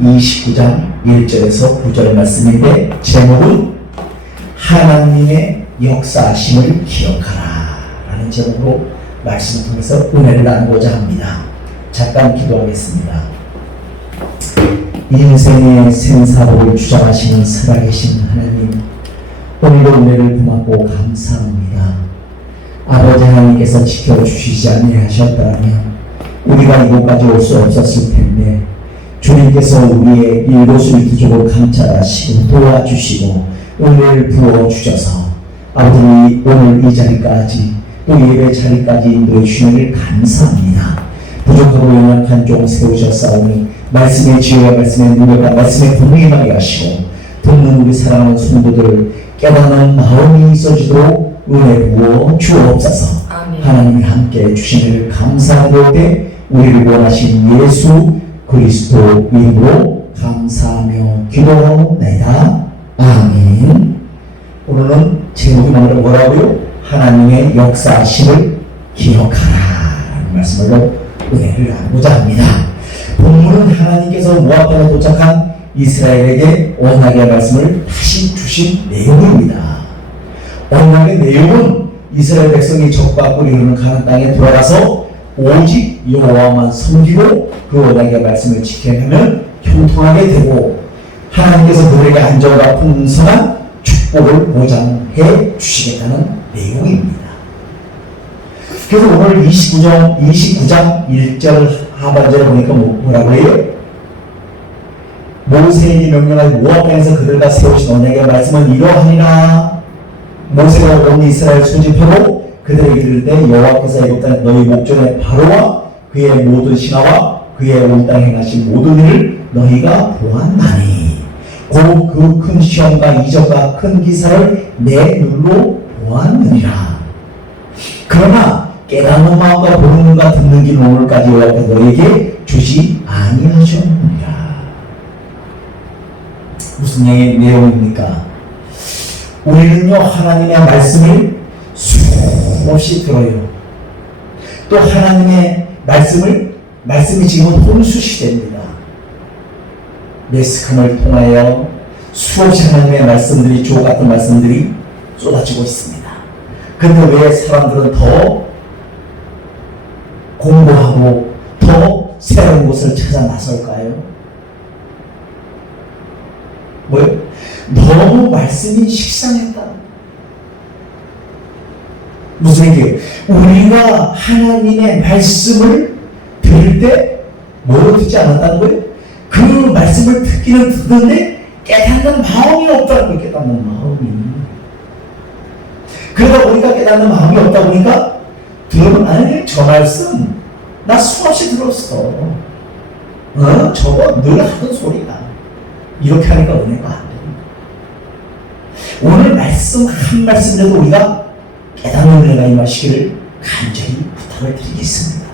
29장 1절에서 9절의 말씀인데 제목은 하나님의 역사하심을 기억하라 라는 제목으로 말씀을 통해서 은혜를 나누고자 합니다. 잠깐 기도하겠습니다. 인생의 생사복을 주장하시는 살아계신 하나님, 오늘도 은혜를 고맙고 감사합니다. 아버지 하나님께서 지켜주시지 아니하셨더라면 우리가 이곳까지 올 수 없었을 텐데 주님께서 우리의 일거수일투족을 감찰하시고 도와주시고 은혜를 부어주셔서 아버지 오늘 이 자리까지 또 예배 자리까지 인도해 주시는 감사합니다. 부족하고 연약한 종 세우셨사오니 말씀의 지혜와 말씀의 능력과 말씀의 분명하게 하시고 듣는 우리 사랑하는 성도들 깨닫는 마음이 있어지도록 은혜 부어 주옵소서. 하나님이 함께 해주시기를 감사하고 때 우리를 원하신 예수 그리스도 이름으로 감사하며 기도하옵나이다. 아멘. 오늘은 제목이 뭐라고요? 하나님의 역사하심을 기억하라 라는 말씀으로 은혜를 나누고자 합니다. 본문은 하나님께서 모압강에 도착한 이스라엘에게 언약의 말씀을 다시 주신 내용입니다. 언약의 내용은 이스라엘 백성이 적과 꿀이 흐르는 가나안 땅에 돌아가서 오직 여호와만 섬기고 그 언약의 말씀을 지켜내면 형통하게 되고 하나님께서 그들에게 안정과 풍성한 축복을 보장해 주시겠다는 내용입니다. 그래서 오늘 29장 1절 하반절에 보니까 뭐라고 해요? 모세에게 명령한 모압 땅에서 그들과 세우신 언약의 말씀은 이러하니라. 모세가 온 이스라엘 소집하고 그들에게 이를 때 여호와께서 애굽 땅에 너희 목전에 바로와 그의 모든 신하와 그의 온 땅에 행하신 모든 일을 너희가 보았나니 곧 그 큰 시험과 이적과 큰 기사를 내 눈으로 보았느니라. 그러나 깨닫는 마음과 보는 눈과 듣는 귀는 오늘까지 여호와께서 너희에게 주지 아니하셨느니라. 무슨 내용입니까? 우리는요 하나님의 말씀을 수없이 들어요. 또 하나님의 말씀이 지금은 홍수시대입니다. 매스컴을 통하여 수없이 하나님의 말씀들이 주옥 같은 말씀들이 쏟아지고 있습니다. 그런데 왜 사람들은 더 공부하고 더 새로운 곳을 찾아 나설까요? 뭐요? 너무 말씀이 식상했다. 무슨 얘기예요? 우리가 하나님의 말씀을 들을 때 뭐로 듣지 않았다는 거예요? 그 말씀을 듣기는 듣는데 깨닫는 마음이 없다는 거예요. 깨닫는 마음이. 그러다 보니까 깨닫는 마음이 없다 보니까 들으면 아니 저 말씀 나 수없이 들었어. 저거 늘 하던 소리가. 이렇게 하니까 은혜가 안 됩니다. 오늘 말씀 한 말씀이라도 우리가 깨닫는 은혜가 임하시기를 간절히 부탁을 드리겠습니다.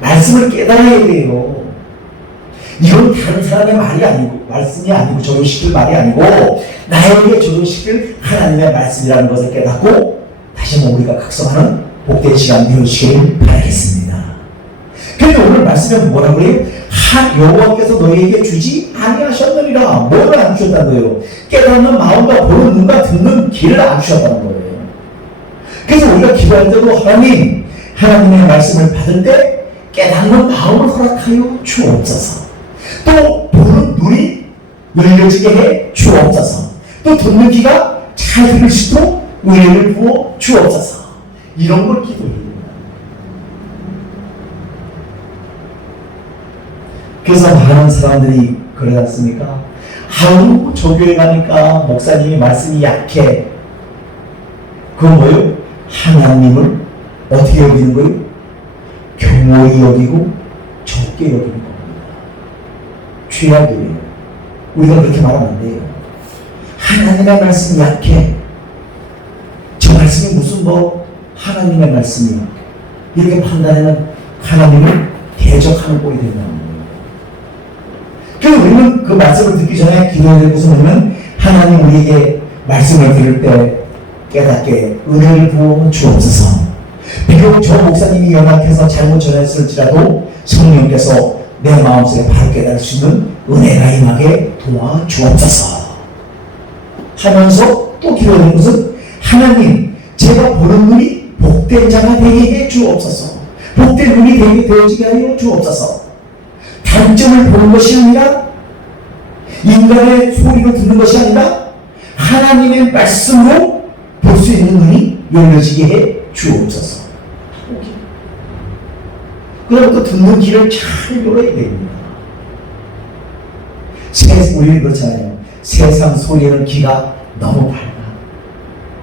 말씀을 깨달아야 돼요. 이건 다른 사람의 말이 아니고 말씀이 아니고 적용시킬 말이 아니고 나에게 적용시킬 하나님의 말씀이라는 것을 깨닫고 다시 한번 우리가 각성하는 복된 시간 되시기를 바라겠습니다. 그런데 오늘 말씀에 뭐라고 해요? 여호와께서 너희에게 주지 아니하셨느니라. 뭐를 안 주셨다는 거예요? 깨닫는 마음과 보는 눈과 듣는 귀를 안 주셨다는 거예요. 그래서 우리가 기도할 때도 하나님의 말씀을 받을 때 깨닫는 마음을 허락하여 주옵소서. 또 보는 눈이 열려지게 해 주옵소서. 또 듣는 귀가 잘 들을 수 있도록 은혜를 부어 주옵소서. 이런 걸 기도해요. 그래서 많은 사람들이 그러지 않습니까? 아우 저 교회 가니까 목사님이 말씀이 약해. 그건 뭐예요? 하나님을 어떻게 여기는 거예요? 교모히 여기고 적게 여기는 겁니다. 죄악이에요. 우리가 그렇게 말하면 안 돼요. 하나님의 말씀이 약해. 저 말씀이 무슨 하나님의 말씀이야. 이렇게 판단하면 하나님을 대적하는 꼴이 된다는 거예요. 그래서 우리는 그 말씀을 듣기 전에 기도해야 될 것은 뭐냐면 하나님 우리에게 말씀을 들을 때 깨닫게 은혜를 부어 주옵소서. 비록 저 목사님이 연약해서 잘못 전했을지라도 성령께서 내 마음속에 바로 깨달을 수 있는 은혜가 임하게 도와주옵소서 하면서 또 기도하는 것은 하나님 제가 보는 눈이 복된 자가 되게 해 주옵소서. 복된 눈이 되게 되어지게 하여 주옵소서. 단점을 보는 것이 아니라 인간의 소리를 듣는 것이 아니라 하나님의 말씀으로 볼 수 있는 눈이 열려지게 해 주옵소서. 그럼 또 듣는 귀를 잘 열어야 됩니다. 우리는 그렇잖아요. 세상 소리에는 귀가 너무 밝아.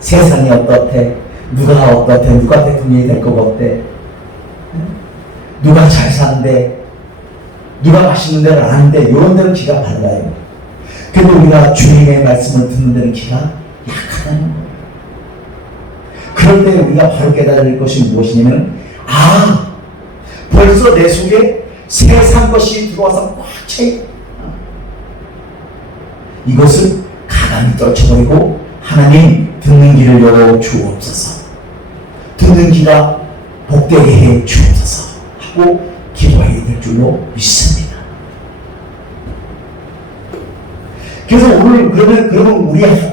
세상이 어떻대, 누가 어떻대, 누가 대통령이 될 것 같대, 누가 잘 산대, 누가 맛있는 데를 아는데 이런 데는 귀가 밝아요. 그래도 우리가 주님의 말씀을 듣는 데는 귀가 약하다는 거예요. 그럴 때 우리가 바로 깨달을 것이 무엇이냐면 벌써 내 속에 세상 것이 들어와서 꽉 차있다. 이것을 가만히 떨쳐버리고 하나님 듣는 귀를 열어 주옵소서. 듣는 귀가 복되게 해 주옵소서 하고 기도해야 될 줄로 믿습니다. 그래서 오늘 그러면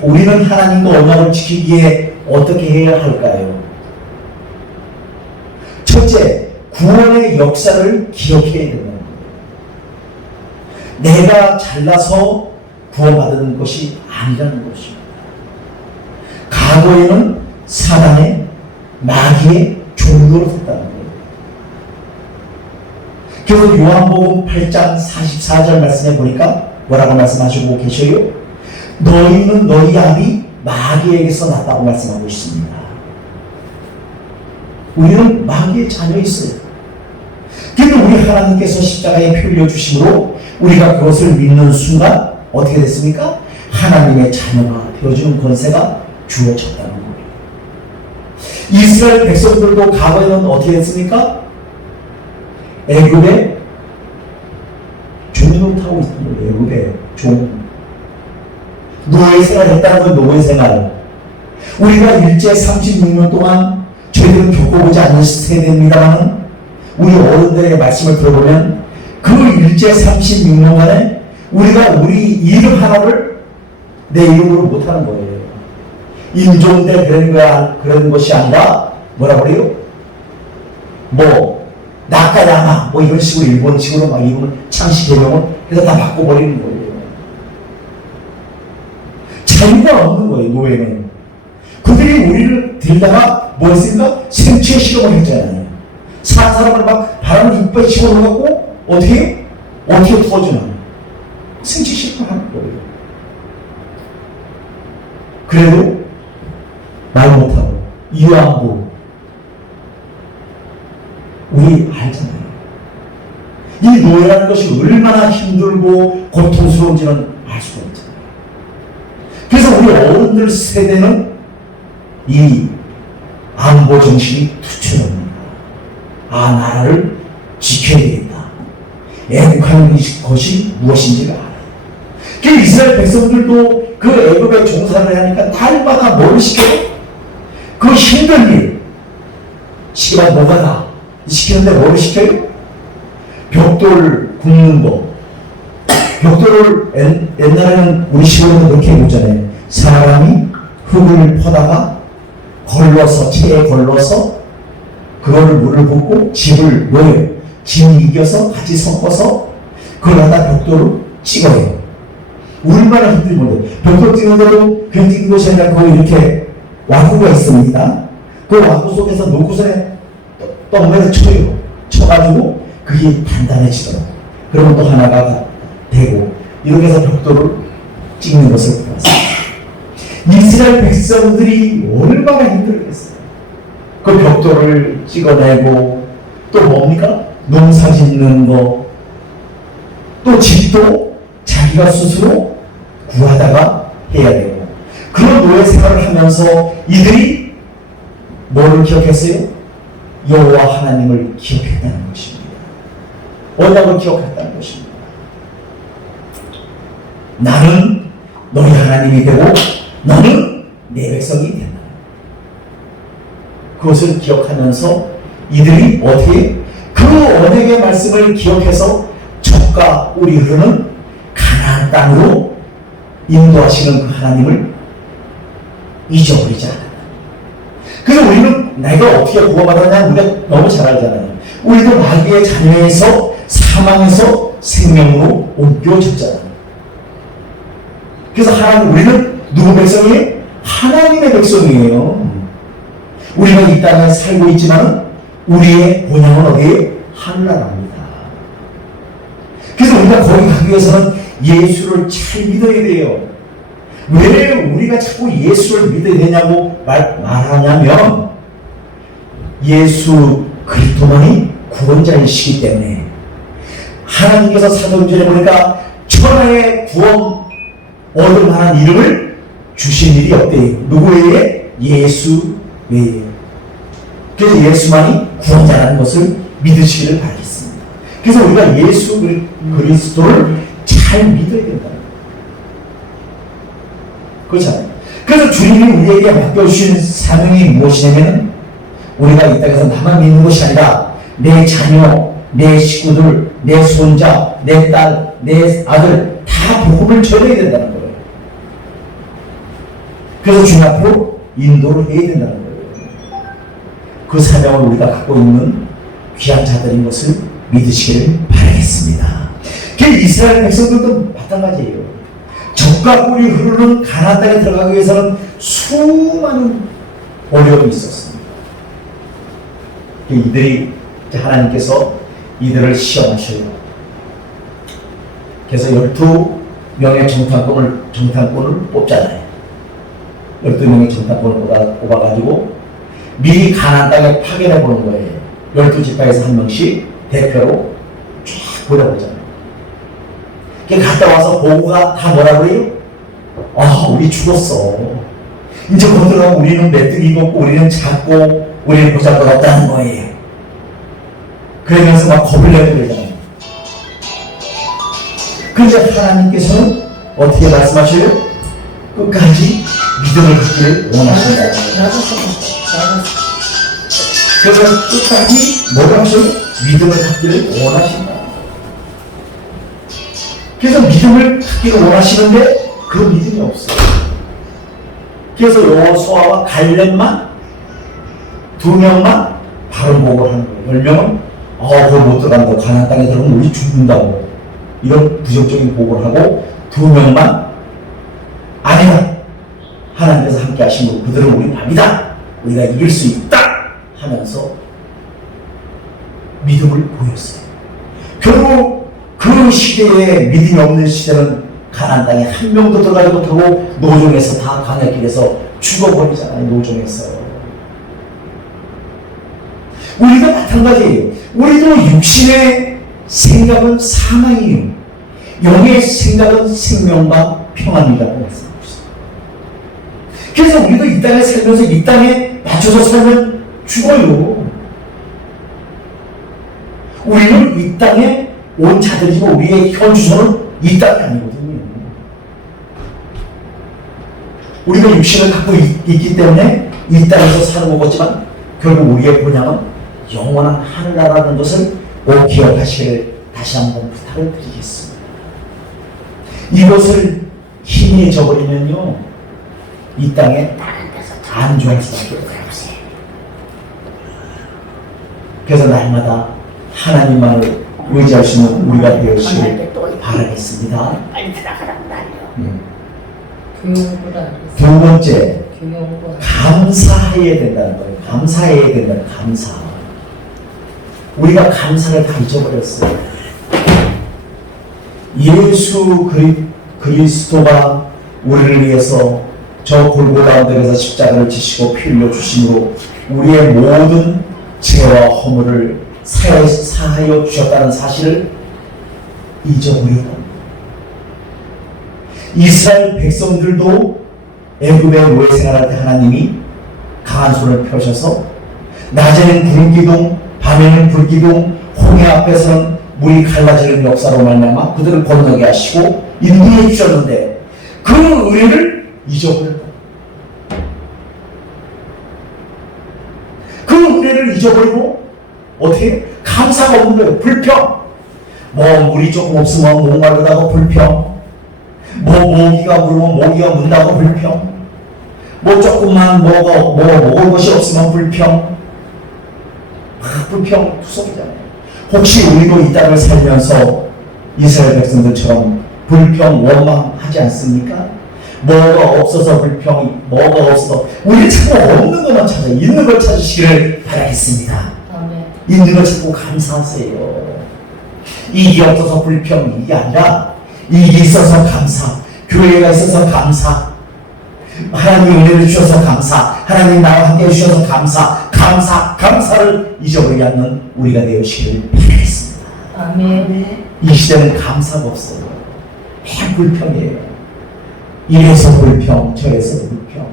우리는 하나님과 언약을 지키기 위해 어떻게 해야 할까요? 첫째, 구원의 역사를 기억해야 된다는 거예요. 내가 잘나서 구원받는 것이 아니라는 것입니다. 과거에는 사단의 마귀의 종로로 섰다는 거예요. 그래서 요한복음 8장 44절 말씀에 보니까 뭐라고 말씀하시고 계셔요? 너희는 너희 아비 마귀에게서 났다고 말씀하고 있습니다. 우리는 마귀의 자녀 있어요. 그런데 우리 하나님께서 십자가에 피 흘려 주심으로 우리가 그것을 믿는 순간 어떻게 됐습니까? 하나님의 자녀가 되어주는 권세가 주어졌다는 거예요. 이스라엘 백성들도 과거에는 어떻게 했습니까? 애굽의 종으로 타고 있던 거예요. 애굽의 종. 노예 생활을 했다는 건 노예 생활. 우리가 일제 36년 동안 저희들은 겪어보지 않은 세대입니다만 우리 어른들의 말씀을 들어보면 그 일제 36년간에 우리가 우리 이름 하나를 내 이름으로 못하는 거예요. 인종대 그런 것이 아니라 뭐라 그래요? 나카야마 이런 식으로 일본식으로 막 이름을 창시 개명을 해서 다 바꿔버리는 거예요. 자유가 없는 거예요. 노예는. 그들이 우리를 들다가 뭐 했습니까? 생체 실험을 했잖아요. 산 사람을 막 바람을 이빨에 집어넣어갖고 어떻게 터지나 생체 실험을 하는 거예요. 그래도 말 못하고 이유 안 보고 우리 알잖아요. 이 노예라는 것이 얼마나 힘들고 고통스러운지는 알 수가 없잖아요. 그래서 우리 어른들 세대는 이 안보 정신이 투철합니다. 나라를 지켜야 되겠다. 애국하는 것이 무엇인지를 알아요. 그 이스라엘 백성들도 그 애굽의 종사를 하니까 날마다 뭘 시켜요? 그 힘든 일 시키면 뭐가 나? 시키는데 뭘 시켜요? 벽돌 굽는 거. 벽돌을 옛날에는 우리 시골에는 그렇게 해보잖아요. 사람이 흙을 퍼다가 체에 걸러서 그거를 물을 붓고 집을 놓여요. 짐 이겨서 같이 섞어서 그걸 갖다 벽돌을 찍어요. 얼마나 힘든 건데. 벽돌 찍는 대로 그냥 찍는 것이 아니라 거기 이렇게 와구가 있습니다. 그 와구 속에서 놓고서는 떡면에서 쳐요. 쳐가지고 그게 단단해지더라고요. 그러면 또 하나가 되고 이렇게 해서 벽돌을 찍는 것을 보았습니다. 이스라엘 백성들이 얼마나 힘들겠어요. 그 벽돌을 찍어내고 또 뭡니까? 농사 짓는 거, 또 집도 자기가 스스로 구하다가 해야 되고 그런 노예 생활을 하면서 이들이 뭐를 기억했어요? 여호와 하나님을 기억했다는 것입니다. 언약을 기억했다는 것입니다. 나는 너희 하나님이 되고 너는 내 백성이 된다. 그것을 기억하면서 이들이 어떻게 그 언약의 말씀을 기억해서 적과 꿀이 흐르는 가나안 땅으로 인도하시는 그 하나님을 잊어버리지 않는다. 그래서 우리는 내가 어떻게 구원받았냐 우리가 너무 잘 알잖아요. 우리도 마귀의 자녀에서 사망에서 생명으로 옮겨졌잖아요. 그래서 우리는 누구 백성이에요? 하나님의 백성이에요. 우리가 이 땅에 살고 있지만 우리의 본향은 어디에? 하늘나라입니다. 그래서 우리가 거기 가기 위해서는 예수를 잘 믿어야 돼요. 왜 우리가 자꾸 예수를 믿어야 되냐고 말하냐면 예수 그리스도만이 구원자이시기 때문에 하나님께서 사도행전에 보니까 천하의 구원 얻을 만한 이름을 주신 일이 없대요. 누구 외에? 예수 외에. 그래서 예수만이 구원자라는 것을 믿으시기를 바라겠습니다. 그래서 우리가 예수 그리스도를 잘 믿어야 된다. 그렇잖아요. 그래서 주님이 우리에게 맡겨주신 사명이 무엇이냐면 우리가 이 땅에서 나만 믿는 것이 아니라 내 자녀, 내 식구들, 내 손자, 내 딸, 내 아들 다 복음을 전해야 된다는 거예요. 그래서 주님 앞으로 인도를 해야 된다는 거예요. 그 사명을 우리가 갖고 있는 귀한 자들인 것을 믿으시기를 바라겠습니다. 이스라엘 백성들도 마찬가지예요. 적과 꿀이 흐르는 가나안 땅에 들어가기 위해서는 수많은 어려움이 있었습니다. 이들이 하나님께서 이들을 시험하셔요. 그래서 12명의 정탐꾼을 뽑잖아요. 12명의 정탐꾼을 뽑아가지고 미리 가나안 땅에 파견해 보는 거예요. 12지파에서 한 명씩 대표로 쫙 보내보잖아요. 갔다 와서 보고가 다 뭐라 그래요? 우리 죽었어. 이제 거기 들어가면 우리는 메뚜기 먹고 우리는 작고 우리는 보잘것없다는 거예요. 그러면서 막 겁을 내고 그러잖아요. 그런데 하나님께서는 어떻게 말씀하셔요? 끝까지 믿음을 갖기를 원하신다. 그래서 끝까지 뭐를 하셔요? 믿음을 갖기를 원하신다. 그래서 믿음을 갖기를 원하시는데 그 믿음이 없어요. 그래서 여호수아와 갈렙만 2명만 바로 목을 하는 거예요. 10명은 그걸 못 들어간다고, 가나안 땅에 들어가면 우리 죽는다고, 이런 부정적인 보고를 하고 2명만 아니야, 하나님께서 함께 하시고 그들은 우리 밥이다, 우리가 이길 수 있다 하면서 믿음을 보였어요. 결국 그 시대에 믿음이 없는 시대는 가나안 땅에 한 명도 들어가지 못하고 노종에서 다 광야길에서 죽어버리잖아요. 노종에서. 우리도 마찬가지예요. 우리도 육신의 생각은 사망이에요. 영의 생각은 생명과 평안이라고 말씀하고 있어요. 그래서 우리도 이 땅에 살면서 이 땅에 맞춰서 살면 죽어요. 우리는 이 땅에 온 자들이지만 우리의 현 주소는 이 땅이 아니거든요. 우리가 육신을 갖고 있기 때문에 이 땅에서 사는 것 같지만 결국 우리의 본향은 영원한 하늘나라라는 것을 꼭 기억하시기를 다시 한번 부탁을 드리겠습니다. 이것을 힘이 잊어버리면요, 이 땅에 안주할 수밖에 없어요. 그래서 날마다 하나님만을 의지할 수 있는 우리가 되었기를 바라겠습니다. 두 번째, 감사해야 된다는 거예요. 감사해야 된다는 감사. 우리가 감사를 다 잊어버렸어요. 예수 그리스도가 우리를 위해서 저 골고다 언덕에서 십자가를 지시고 피 흘려 주심으로 우리의 모든 죄와 허물을 사하여 주셨다는 사실을 잊어버렸다. 이스라엘 백성들도 애굽의 노예 생활할 때 하나님이 강한 손을 펴셔서 낮에는 구름기둥, 밤에는 불기둥, 홍해 앞에서는 물이 갈라지는 역사로 말미암아 그들을 건너게 하시고 인도해 주셨는데 그 은혜를 잊어버렸다. 그 은혜를 잊어버리고 어떻게? 감사가 없는 거예요. 불평. 뭐 물이 조금 없으면 목마르다고 불평, 뭐 모기가 물으면 모기가 문다고 불평, 뭐 조금만 먹을 것이 없으면 불평, 불평 구속이잖아요. 혹시 우리도 이 땅을 살면서 이스라엘 백성들처럼 불평 원망하지 않습니까? 뭐가 없어서 불평이, 뭐가 없어서 우리 자꾸 없는 것만 찾아 있는 걸 찾으시기를 바라겠습니다. 있는 걸 찾고 감사하세요. 이익이 없어서 불평, 이게 아니라 이익이 있어서 감사, 교회가 있어서 감사, 하나님 은혜를 주셔서 감사, 하나님 나와 함께 해주셔서 감사를 잊어버리지 않는 우리가 되시기를 바라겠습니다. 아멘. 이 시대는 감사가 없어요. 다 불평이에요. 이래서 불평, 저래서 불평,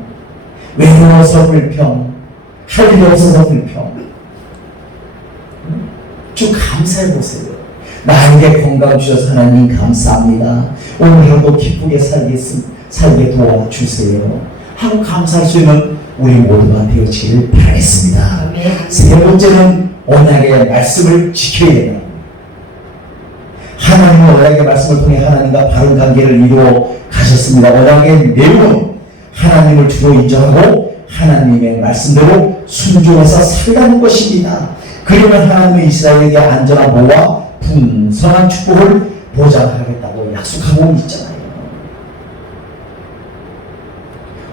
외로워서 불평, 할 일이 없어서 불평. 좀 감사해 보세요. 나에게 건강 주셔서 하나님 감사합니다. 오늘 하루도 기쁘게 살게 도와주세요. 하고 감사할 수 있는 우리 모두가 되어지기를 바라겠습니다. 아멘. 세 번째는 언약의 말씀을 지켜야 됩니다. 하나님은 언약의 말씀을 통해 하나님과 바른 관계를 이루어 가셨습니다. 언약의 내용은 하나님을 주로 인정하고 하나님의 말씀대로 순종해서 살아가는 것입니다. 그러면 하나님은 이스라엘에게 안전한 보호와 풍성한 축복을 보장하겠다고 약속하고 있잖아요.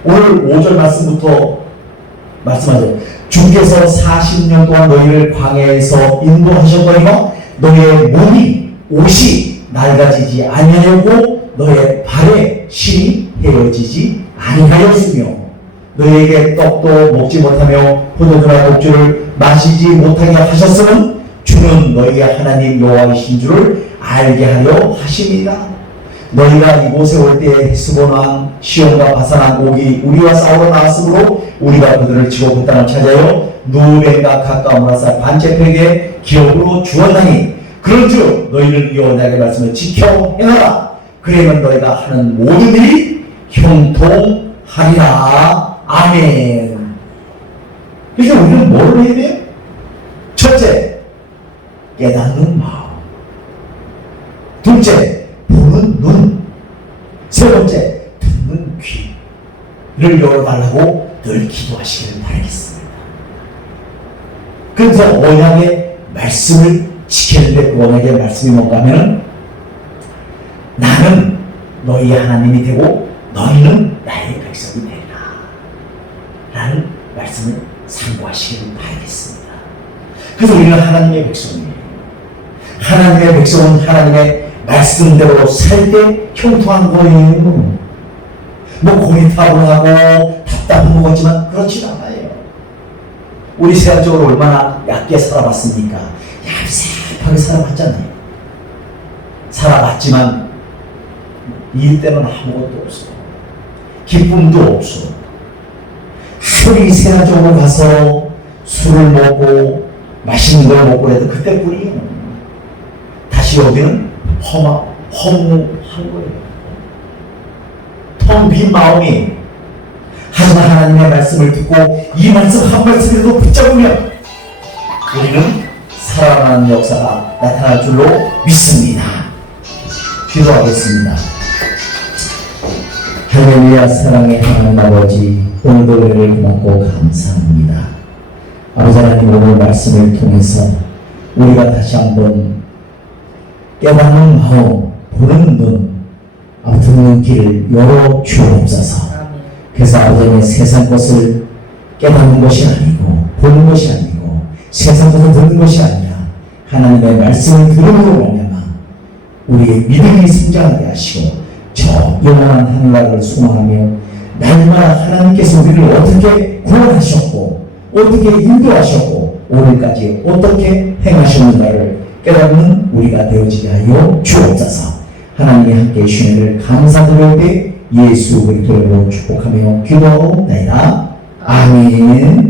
오늘 5절 말씀부터 말씀하죠. 주께서 40년 동안 너희를 광야에서 인도하셨거니와 너희의 몸이 옷이 낡아지지 아니하였고 너희의 발에 실이 헤어지지 아니하였으며 너희에게 떡도 먹지 못하며 포도주나 독주를 마시지 못하게 하셨으면 주는 너희의 하나님 여호와이신 줄을 알게 하려 하십니다. 너희가 이곳에 올 때에 헤스본 왕 시온과 바산 왕 옥이 우리와 싸우러 나왔으므로 우리가 그들을 치고 그 땅을 찾아요 누벤과 가까운 라사 반제패에게 기업으로 주었나니 그런즉 너희는 이 언약의 말씀을 지켜 행하라. 그러면 너희가 하는 모든 일이 형통하리라. 아멘. 그래서 우리는 뭘 해야 돼요? 첫째, 깨닫는 마음. 둘째, 보는 눈. 세 번째, 듣는 귀를 열어달라고 늘 기도하시기를 바라겠습니다. 그래서 언약의 말씀을 지키는데 그 언약의 말씀이 뭔가 하면 나는 너희의 하나님이 되고 너희는 나의 백성이 되리라 라는 말씀을 상고하시기를 바라겠습니다. 그래서 우리는 하나님의 백성이에요. 하나님의 백성은 하나님의 말씀대로 살 때 형통한 거예요. 뭐 고리타분하고 답답한 것 같지만 그렇지 않아요. 우리 세상적으로 얼마나 얕게 살아봤습니까? 얍삽하게 살아봤잖아요. 살아봤지만 일 때는 아무것도 없어. 기쁨도 없어. 아무리 세상적으로 가서 술을 먹고 맛있는 걸 먹고 해도 그때뿐이에요. 다시 여기는 허무한 거예요. 텅 빈 마음이. 하지만 하나님의 말씀을 듣고 이 말씀 한 말씀이라도 붙잡으면 우리는 살아나는 역사가 나타날 줄로 믿습니다. 기도하겠습니다. 할렐루야. 사랑의 하나님 아버지, 오늘도 은혜를 고맙고 감사합니다. 아버지 하나님, 오늘 말씀을 통해서 우리가 다시 한번 깨닫는 마음, 보는 눈, 듣는 길을 열어 주옵소서. 그래서 아버지 하나님, 세상 것을 깨닫는 것이 아니고 보는 것이 아니고 세상 것을 듣는 것이 아니라 하나님의 말씀을 들음으로 말미암아 우리의 믿음이 성장하게 하시고 저 영원한 하늘나라를 소망하며 날마다 하나님께서 우리를 어떻게 구원하셨고 어떻게 인도하셨고 오늘까지 어떻게 행하셨는가를 깨닫는 우리가 되어지게 하여 주옵소서. 하나님이 함께 해주시는 감사드릴 때 예수 그리스도로 축복하며 기도하옵나이다. 아멘.